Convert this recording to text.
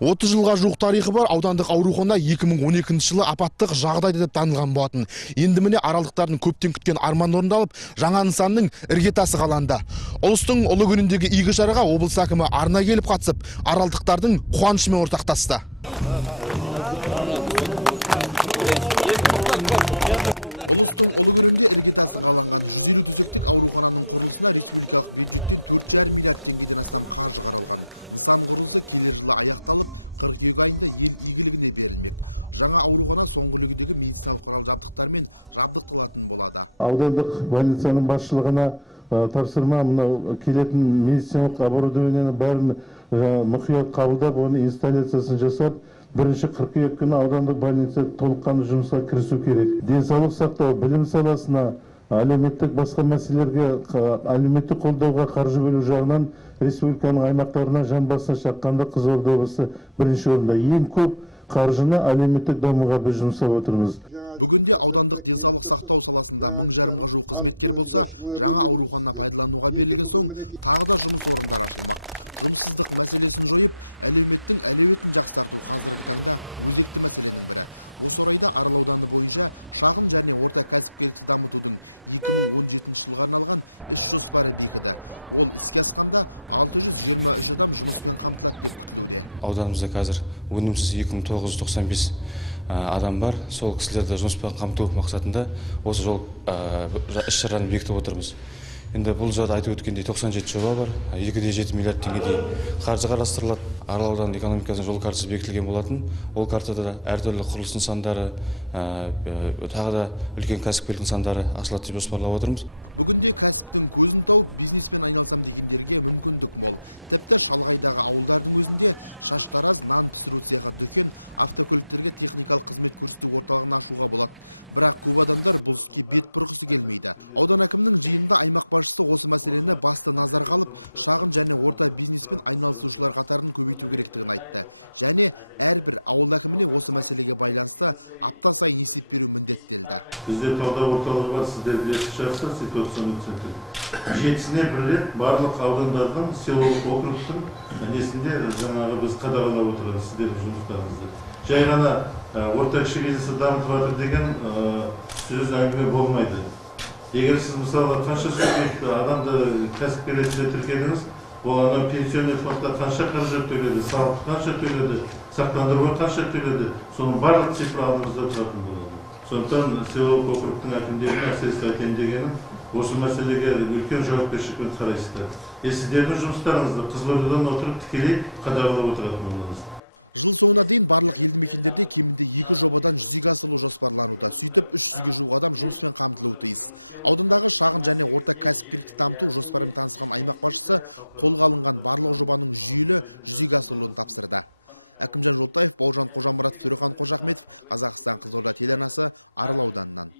30 жылға жуық тарихы бар аудандық аурухана 2012 жылы апаттық жағдайда деп танылған болатын. Енді міне аралдықтардың көптен күткен арман орындалып, жаңа нысанның іргетасы қаланды. Ұлыстың ұлы күніндегі игі шараға облыс әкімі арна келіп қатысып, аралдықтардың қуанышымен ортақтасты. Ұлыстың ұлы күнінде іргетасы қаланған 150 төсектік аурухананың құрылысына республикалық бюджеттен 4,5 миллиард теңгеден астам қаржы қаралған. Нысан құрылысы келер жылы аяқталып, қыркүйек айында ел игілігіне берілмек. Жаңа аурухана соңғы үлгідегі медициналық құрал жабдықтармен жабдықталатын болады. Аудандық больницаның басшылығына тапсырма, мынау келетін медициналық оборудованияны бәрін мұқият қабылдап, оны инсталляциясын жасап, бірінші қыркүйек күні аудандық больница толыққанды жұмысқа кірісу керек. Денсаулық сақтау, білім саласына, әлеуметтік басқа мәселелерге, әлеуметтік қолдауға қаржы бөлу жағынан республиканың аймақтарына жан басына шаққанда Қызылорда облысы бірінші орында. Ең көп қаржыны әлеуметтік дамуға біз жұмсап отырмыз. Бүгінде аудандық денсаулық сақтау саласында 1000-ға жуық қызметкер болса, жаңа аурухана пайдалануға берілген соң тағы да жұмыс орындары ашылмақ. Жұмыссыздық мәселесін жойып, әлеуметтің әлеуетін жақсарту қазіргі таңда өзекті мәселенің бірі. Осы орайда Арал ауданы бойынша шағын және орта кәсіпкерлікті дамытудың 2017 жылға арналған іс жоспары бекіді. Ол іске асқанда 623 адам жұмыспен қамтылады деп күтілуде. Ауданымызда қазір өнімсіз 2995 адам бар. Сол кісілерді жұмыспен қамту мақсатында осы жол іс-шараны бекітіп отырмыз. Енді бұл жада айтып өткендей 97 жоба бар, 2,7 миллиард теңгедей қаржы қарастырылады. Арал ауданының экономикасына жол картасы бекітілген болатын. Ол картада әртүрлі құрылыс нысандары, тағы да үлкен кәсіпкерлік нысандары ашылады деп жоспарлап отырмыз. Бүгінде кәсіптің көзін тауып, бизнеспен айналсам дегендерге мүмкіндік мол. Тіпті шалғайдағы ауылдардың өзінде шаштараз, нан пісіру цехы, дүкен, автокөліктерге техникалық қызмет көрсету орталығын ашуға болады. Бірақ көп адамдар бұл іске бет бұрғысы келмейді. Аудан әкімінің жиынында аймақ басшысы осы мәселені басты назарға алып, шағын және орта бизнеспен айналысушылар қатарын көбейту керектігін айтты. Және әрбір ауыл әкіміне осы мәселеге байланысты апта сайын есеп беру міндеттелді. Бізде талдау орталығы бар, сіздер білесіз шығарсыз, ситуацияны түсіндірді. Жетісіне бір рет барлық аудандардың селолық округтың несінде жаңағы біз қадағалап отырамыз сіздердің жұмыстарыңызды. Жай ғана орта кіші бизнесті дамытып жатыр деген сөз әңгіме болмайды. Егер сіз мысалы қанша субъект адамды кәсіпкер ретінде тіркедіңіз, ол анау пенсионный фондқа қанша қаржы төледі, салық қанша төледі, сақтандыруға қанша төледі, соның барлық цифр алдымызда тұратын болады. Сондықтан селолық округтың әкімдерінің әсіресе айтайын осы мәселеге үлкен жауапкершілікпен қарайсыздар. Сіздердің жұмыстарыңызды Қызылордадан отырып тікелей қадағалап отыратын боламыз. Жыл соңына дейін барлық елді мекендерде кемінде 2 жобадан жүзеге асырылу жоспарлануда. Сөйтіп 300-ге жуық адам жұмыспен қамтылуы тиіс. Аудандағы шағын және орта кәсіпкерлікті дамыту жоспарымен танысқан аймақ басшысы қолға алынған барлық жобаның жүйелі жүзеге асырылуын тапсырды. Әкімжан Жолтаев, Бауыржан Қожамұратов, Төрехан Қожахметов, Қазақстан Қызылорда телеарнасы, Арал ауданынан.